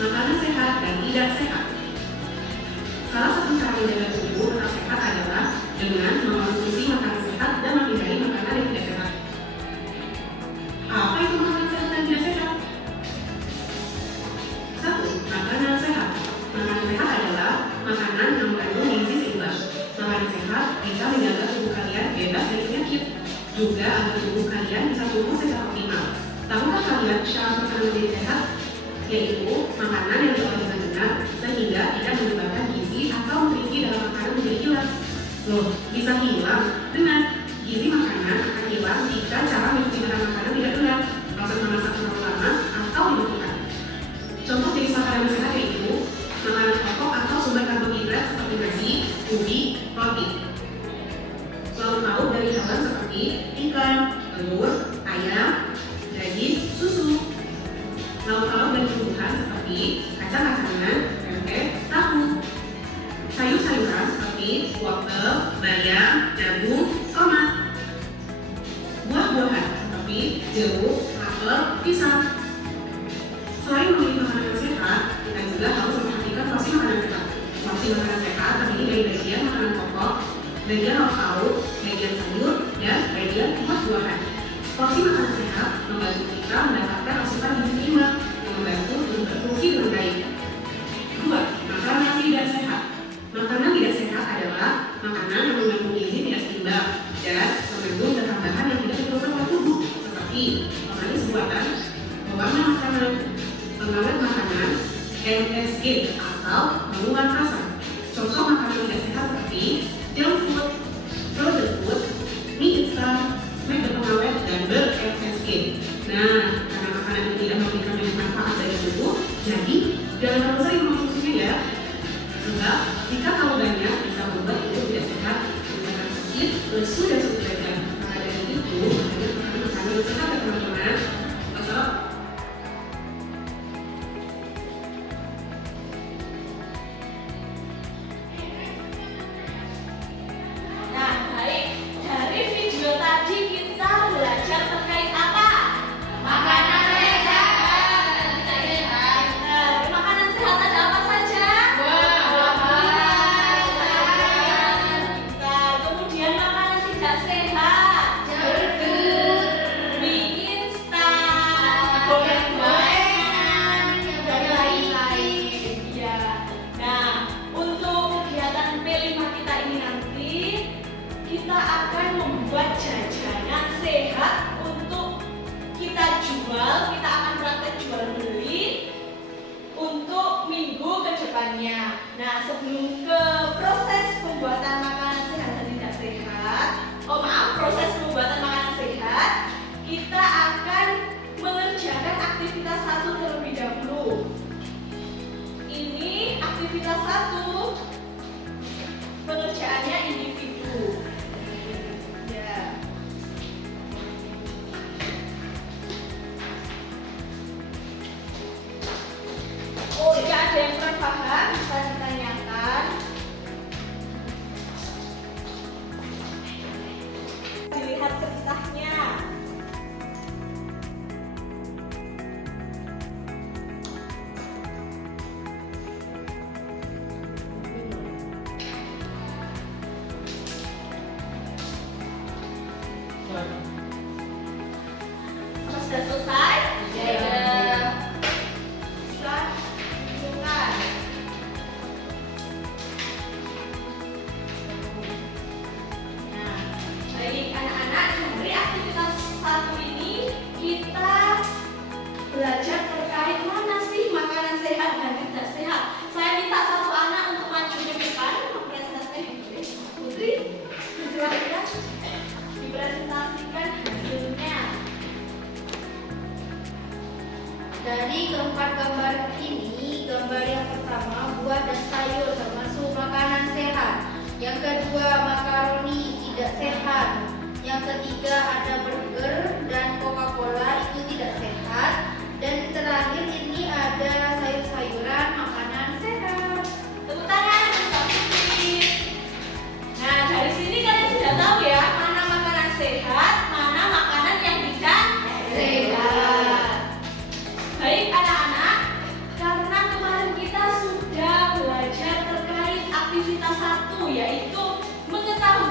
makanan sehat dan tidak sehat. Salah satu cara menjaga tubuh tetap sehat adalah dengan mengonsumsi makanan sehat dan menghindari makanan yang tidak sehat. Apa itu makanan sehat dan tidak sehat? 1. Makanan sehat. Makanan sehat adalah makanan yang mengandung gizi seimbang. Makanan sehat bisa menjaga tubuh kalian bebas dari penyakit, juga agar tubuh kalian bisa tumbuh secara optimal. Tahukah kalian syarat makanan menjadi sehat? Yaitu makanan yang diolah dengan benar sehingga tidak menyebabkan gizi atau nutrisi dalam makanan menjadi hilang. Loh, bisa hilang? Benar, gizi makanan akan hilang jika cara mencuci bahan makanan tidak benar, proses memasak terlalu lama, atau dibutuhkan. Contoh jenis makanan yang sehat yaitu makanan pokok atau sumber karbohidrat seperti nasi, ubi, roti. Lauk pauk dari hewan seperti ikan, telur, ayam, daging, susu. Lauk pauk dari tumbuhan seperti kacang-kacangan, tempe, tahu. Sayur-sayuran seperti wortel, bayam, jagung, tomat. Buah-buahan seperti jeruk, apel, pisang. Selain memilih makanan yang sehat, kita juga harus memperhatikan porsi makanan sehat. Porsi makanan sehat terdiri dari bagian makanan pokok, bagian lauk pauk, bagian sayur, dan bagian buah-buahan. Porsi makanan sehat membantu kita mendapatkan asupan gizi seimbang yang membantu tubuh berfungsi dengan baik. 2. Makanan tidak sehat. Makanan tidak sehat adalah makanan yang mengandung gizi tidak seimbang dan mengandung zat tambahan yang tidak diperlukan oleh tubuh, seperti pemanis buatan, pewarna makanan, pengawet makanan, MSG atau pengubah rasa. Contoh makanan tidak sehat seperti junk food, frozen food, mie instan, snack berpengawet, dan ber-MSG. Nah, karena makanan ini tidak memberikan banyak manfaat bagi tubuh, jadi jangan terlalu sering mengonsumsinya ya. Sebab jika terlalu banyak bisa membuat tubuh tidak sehat, menyebabkan sakit, lesu, dan sebagainya. Maka dari itu, makanan yang sehat ya teman-teman. Kita akan membuat jajanan sehat untuk kita jual. Kita akan praktek jual beli untuk minggu ke depannya. Nah, sebelum ke proses pembuatan makanan sehat dan tidak sehat, proses pembuatan makanan sehat, kita akan mengerjakan aktivitas 1 terlebih dahulu. Ini aktivitas 1, pengerjaannya individu. Jika ada yang kurang paham, bisa ditanyakan. Dilihat perintahnya. Apa sudah selesai? Ya. Baik anak-anak, dari aktivitas 1 ini kita belajar terkait mana sih makanan sehat dan tidak sehat. Saya minta satu anak untuk maju ke depan mempresentasikan. Putri, silakan dipresentasikan hasilnya. Dari keempat gambar ini, gambar yang pertama buah dan sayur termasuk makanan sehat. Yang kedua makaroni tidak sehat. Yang ketiga ada burger dan Coca-Cola itu tidak sehat. Dan terakhir ini ada sayur-sayuran makanan sehat. Tepuk tangan untuk Putri. Nah, dari sini kalian sudah tahu ya mana makanan sehat, mana makanan yang tidak sehat. Baik anak-anak, karena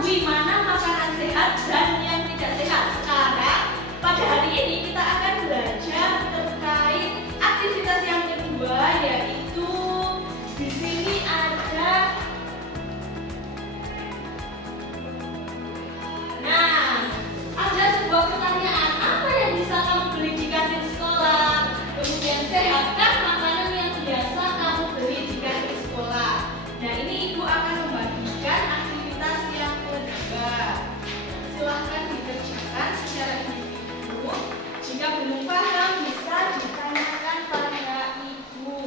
mengetahui mana makanan sehat dan yang tidak sehat. Sekarang pada hari ini kita akan belajar terkait aktivitas yang kedua, yaitu di sini ada. Nah, ada sebuah pertanyaan, apa yang bisa kamu beli di kantin sekolah? Kemudian, sehatkah makanan yang biasa kamu beli di kantin sekolah? Nah, ini ibu akan membagikan aktivitas yang kedua. Silahkan dikerjakan secara individu. Jika belum paham, bisa ditanyakan pada ibu.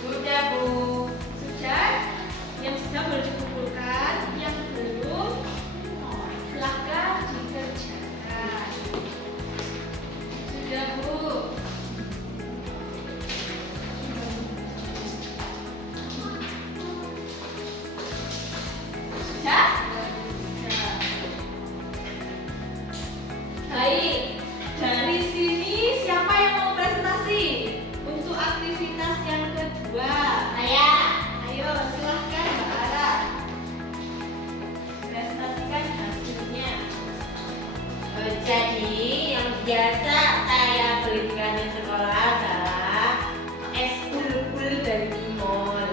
Sudah, Bu. Sudah? Yang sudah boleh dikumpulkan, yang belum silahkan dikerjakan. Sudah, Bu. Sudah? Baik, dari sini siapa yang mau presentasi untuk aktivitas yang kedua? Saya. Ayo, silahkan Mbak Ara. Presentasikan hasilnya. Jadi yang biasa saya beli di kantin sekolah adalah es bulbul dan timol.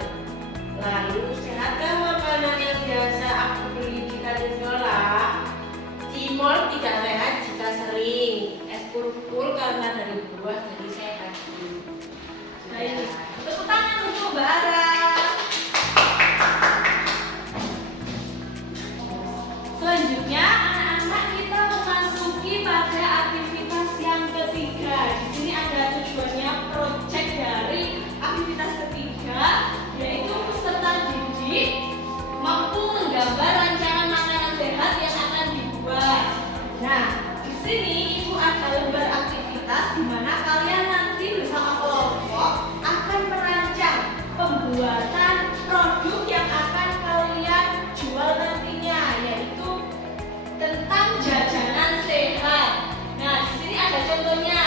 Lalu sehatkah makanan yang biasa aku beli di kantin sekolah? Timol tidak sehat jika sering. Es bulbul karena dari buah jadi sehat. Baik, tepuk tangan untuk Mbak Ara. Selanjutnya, anak-anak kita memasuki pada aktivitas yang ketiga. Di sini ada tujuannya proyek dari aktivitas ketiga, yaitu peserta didik mampu menggambar rancangan makanan sehat yang akan dibuat. Nah, di sini ibu ada lembar aktivitas di mana kalian nanti bersama kelompok akan merancang pembuatan produk yang akan kalian jual nantinya, yaitu tentang jajanan sehat. Nah, di sini ada contohnya.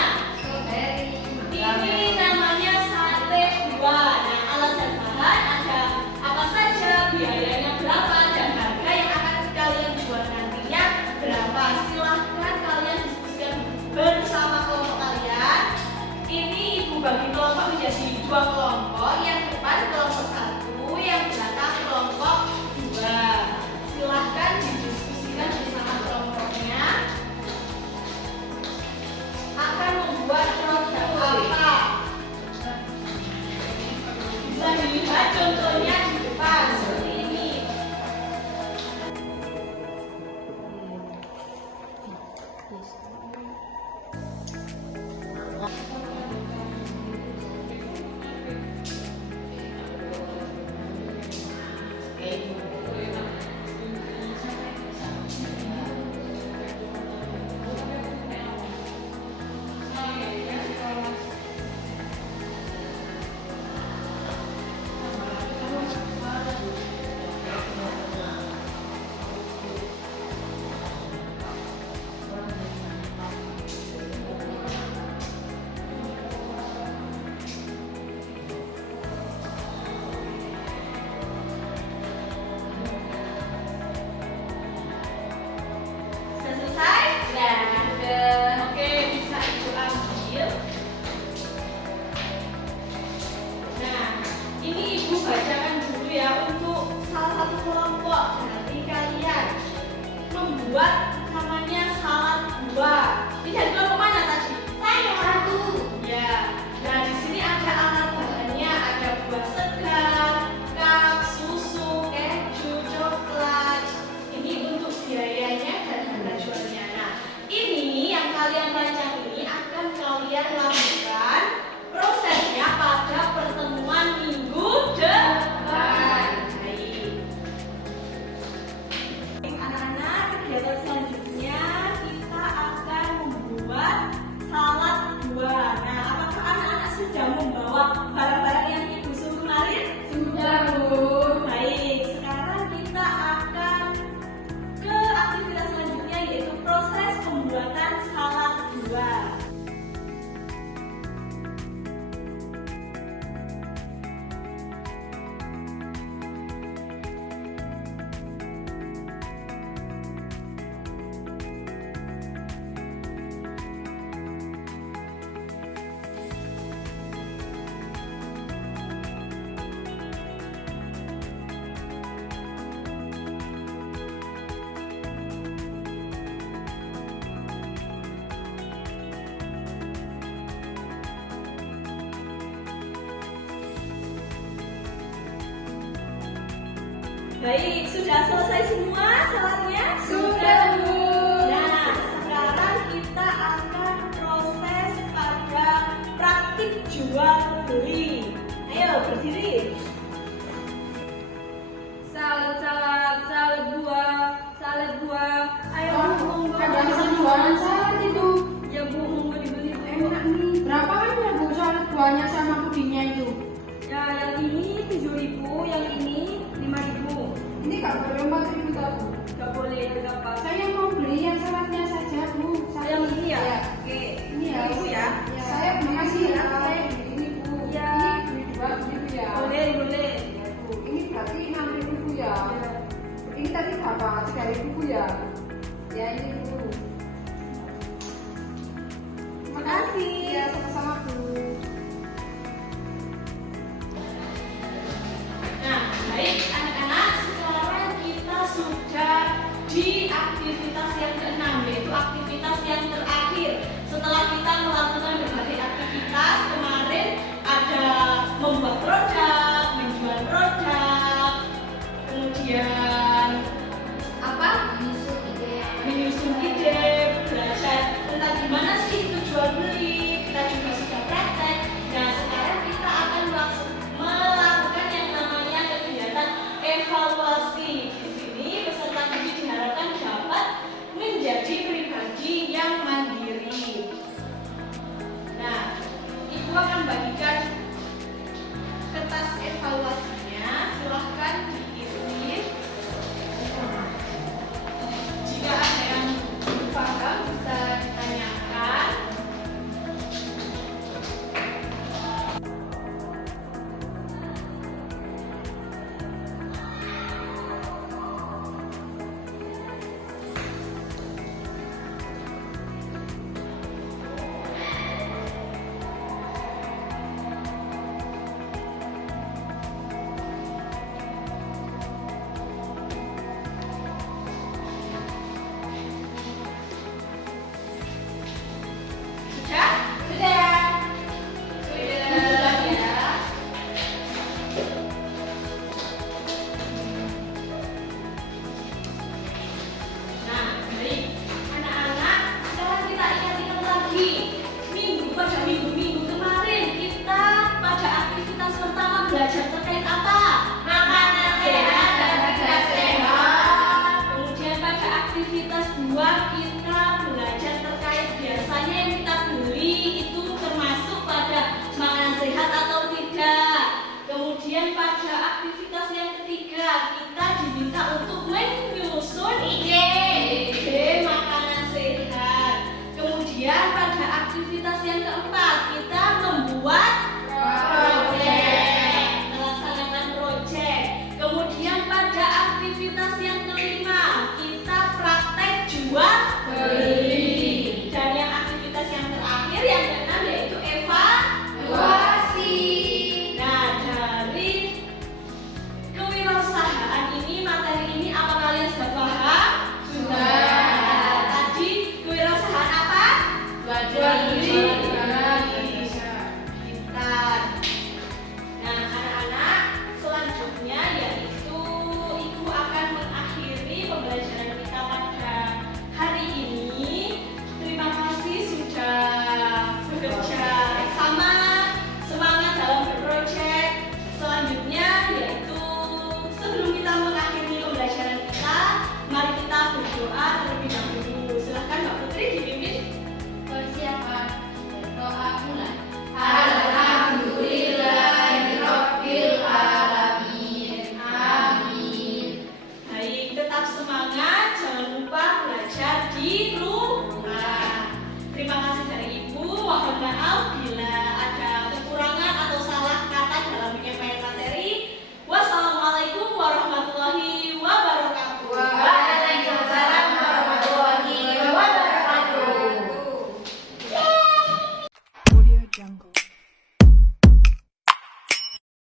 Ini namanya sate buah. Nah, alat dan bahan ada apa saja, biayanya berapa, dan harga yang akan kalian jual nantinya berapa. Silahkan kalian diskusikan bersama kelompok kalian. Ini ibu bagi kelompok menjadi 2 kelompok. Yang depan kelompok 1, yang belakang kelompok 2. Silahkan didiskusikan bersama kelompoknya. Akan membuat produk apa? Bisa dilihat contohnya di depan seperti ini. Sudah selesai? Oke, bisa ibu ambil. Nah, ini ibu bacakan dulu ya untuk salah satu kelompok dari kalian membuat namanya salad buah. Ini dari kelompok mana tadi? Saya. 1. Ya. Nah, di sini ada alat bahannya, ada buah segar, cup, susu, keju, coklat. Ini untuk biayanya dan harga jualnya. Nah, ini yang kalian rancang ini akan kalian lakukan prosesnya pada pertemuan minggu depan. Baik. Anak-anak, kegiatan selanjutnya Baik, sudah selesai semua soalnya? Sudah, Bu. Nah, sekarang kita akan proses pada praktik jual beli. Ayo berdiri. Salad buah. Ayo Bu, monggo. Ada jualan salad itu. Ya Bu, monggo dibeli Bu. Enak nih. Berapaan ya Bu salad buahnya sama pudingnya itu? Ya, yang ini 7.000, yang ini 5.000. Ini nggak boleh 4.000 toh, Bu. Gak boleh, kenapa? Saya mau beli yang saladnya saja Bu. Yang ini ya? Ya. Oke, Ini ya. Ibu ya. Saya makasih ya. Saya beli ini Bu. Ya. Ini beli dua begitu ya. Boleh. Ya, Bu. Ini berarti 6.000 Bu ya. Ini tadi berapa? 3.000 Bu ya. Ya ini Bu. Terima kasih. Ya sama-sama Bu. Nah, baik anak-anak, sekarang kita sudah di aktivitas yang ke-6, yaitu aktivitas yang terakhir. Setelah kita melakukan berbagai aktivitas, kemarin ada membuat produk, menjual produk, kemudian Apa? Menyusun ide. menyusun ide, belajar tentang gimana sih itu jual beli, kita juga sudah praktek. Nah, sekarang kita akan melakukan yang namanya kegiatan evaluasi. Di sini peserta didik diharapkan dapat menjadi pribadi yang mandiri. Nah, Ibu akan bagikan kertas evaluasinya, silahkan diisi. Jika ada yang belum paham bisa ditanyakan. Sudah? Sudah ya. Nah, baik. Anak-anak, sekarang kita ingat-ingat lagi. Pada minggu kemarin kita pada aktivitas pertama belajar terkait apa? Makanan sehat dan tidak sehat. Kemudian pada aktivitas 2 kita belajar terkait biasanya yang kita beli itu termasuk pada makanan sehat atau tidak. Kemudian pada aktivitas yang ketiga kita diminta untuk menyusun ide makanan sehat. Kemudian pada aktivitas yang keempat kita membuat melaksanakan proyek. Kemudian pada aktivitas yang kelima kita praktek jual beli. Dan yang aktivitas yang terakhir yang keenam yaitu evaluasi. Nah, dari kewirausahaan ini, materi ini apa kalian sudah paham? Sudah. Tadi kewirausahaan apa? Jual beli. Pintar. Nah, anak-anak, selanjutnya yaitu Ibu akan mengakhiri pembelajaran kita pada hari ini. Terima kasih sudah bekerja sama, semangat dalam berproyek. Selanjutnya yaitu sebelum kita mengakhiri pembelajaran kita, mari kita berdoa terlebih dahulu. Silahkan Mbak Putri dipimpin. Persiapan. Doa mulai. Alhamdulillahirabbil alamin. Amin. Baik, tetap semangat, jangan lupa belajar di rumah.